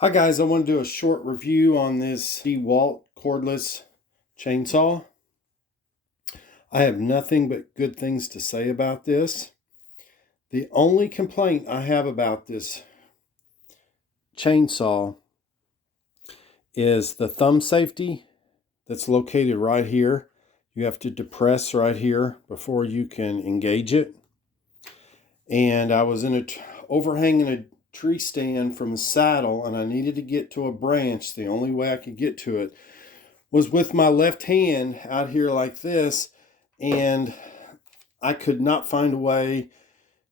Hi guys, I want to do a short review on this DeWalt cordless chainsaw. I have nothing but good things to say about this. The only complaint I have about this chainsaw is the thumb safety that's located right here. You have to depress right here before you can engage it. And I was overhanging a tree stand from a saddle, and I needed to get to a branch. The only way I could get to it was with my left hand out here like this, and I could not find a way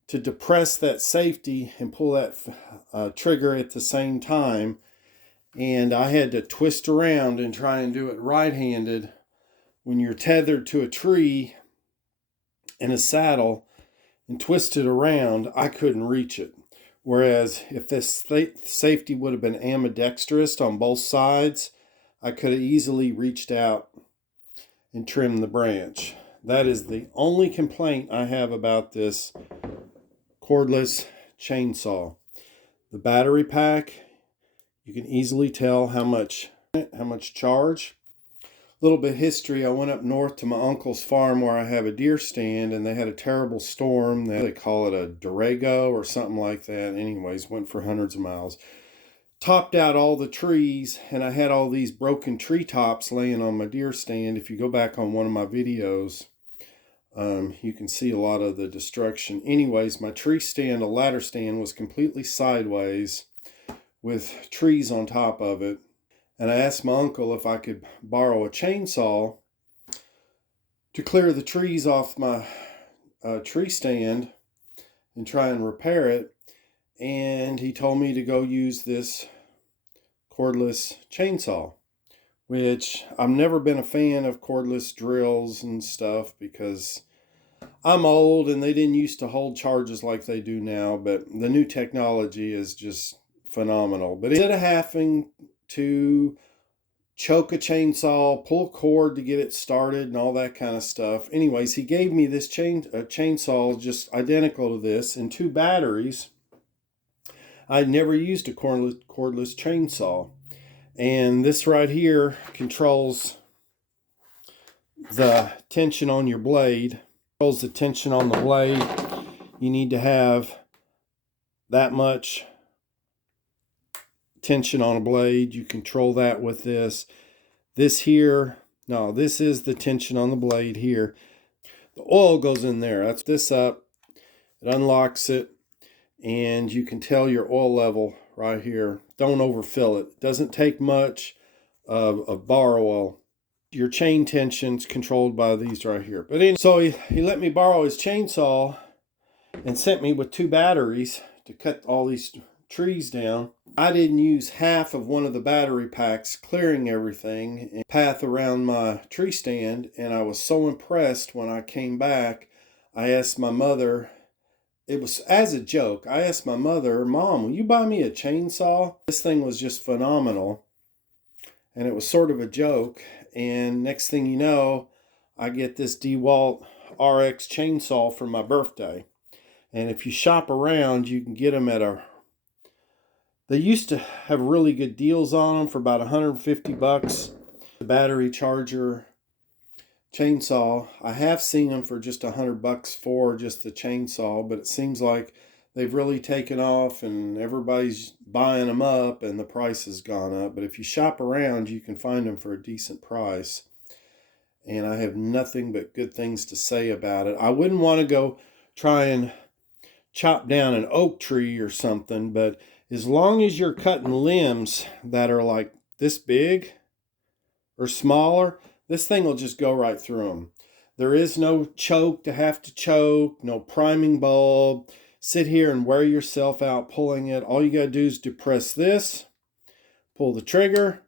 to depress that safety and pull that trigger at the same time. And I had to twist around and try and do it right-handed. When you're tethered to a tree in a saddle and twist it around, I couldn't reach it. Whereas if this safety would have been ambidextrous on both sides, I could have easily reached out and trimmed the branch. That is the only complaint I have about this cordless chainsaw. The battery pack, you can easily tell how much charge. A little bit of history. I went up north to my uncle's farm where I have a deer stand, and they had a terrible storm. They call it a Durago or something like that. Anyways, went for hundreds of miles. Topped out all the trees, and I had all these broken tree tops laying on my deer stand. If you go back on one of my videos, you can see a lot of the destruction. Anyways, my tree stand, a ladder stand, was completely sideways with trees on top of it. And I asked my uncle if I could borrow a chainsaw to clear the trees off my tree stand and try and repair it. And he told me to go use this cordless chainsaw, which I've never been a fan of cordless drills and stuff because I'm old and they didn't used to hold charges like they do now, but the new technology is just phenomenal. But instead of having to choke a chainsaw, pull cord to get it started and all that kind of stuff. Anyways, he gave me this chainsaw just identical to this and 2 batteries. I'd never used a cordless chainsaw. And this right here controls the tension on your blade. Controls the tension on the blade. You need to have that much tension on a blade. You control that with this. This here, no, this is the tension on the blade here. The oil goes in there. That's this up. It unlocks it, and you can tell your oil level right here. Don't overfill it. It doesn't take much of bar oil. Your chain tension's controlled by these right here. But anyway, so he let me borrow his chainsaw and sent me with 2 batteries to cut all these trees down. I didn't use half of one of the battery packs, clearing everything and path around my tree stand, and I was so impressed when I came back. I asked my mother, it was as a joke, I asked my mother, "Mom, will you buy me a chainsaw?" This thing was just phenomenal, and it was sort of a joke. And next thing you know, I get this DeWalt RX chainsaw for my birthday. And if you shop around, you can get them at they used to have really good deals on them for about $150. The battery charger chainsaw, I have seen them for just $100 for just the chainsaw, but it seems like they've really taken off and everybody's buying them up and the price has gone up. But if you shop around, you can find them for a decent price. And I have nothing but good things to say about it. I wouldn't want to go try and chop down an oak tree or something, but as long as you're cutting limbs that are like this big or smaller, this thing will just go right through them. There is no choke to have to choke, no priming bulb. Sit here and wear yourself out pulling it. All you got to do is depress this, pull the trigger,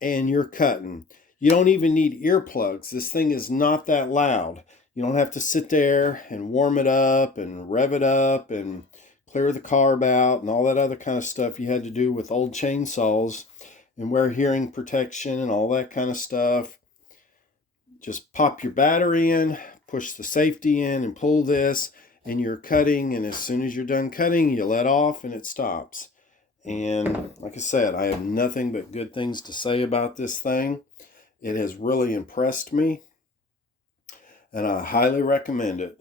and you're cutting. You don't even need earplugs. This thing is not that loud. You don't have to sit there and warm it up and rev it up and clear the carb out and all that other kind of stuff you had to do with old chainsaws, and wear hearing protection and all that kind of stuff. Just pop your battery in, push the safety in, and pull this, and you're cutting, and as soon as you're done cutting, you let off and it stops. And like I said, I have nothing but good things to say about this thing. It has really impressed me, and I highly recommend it.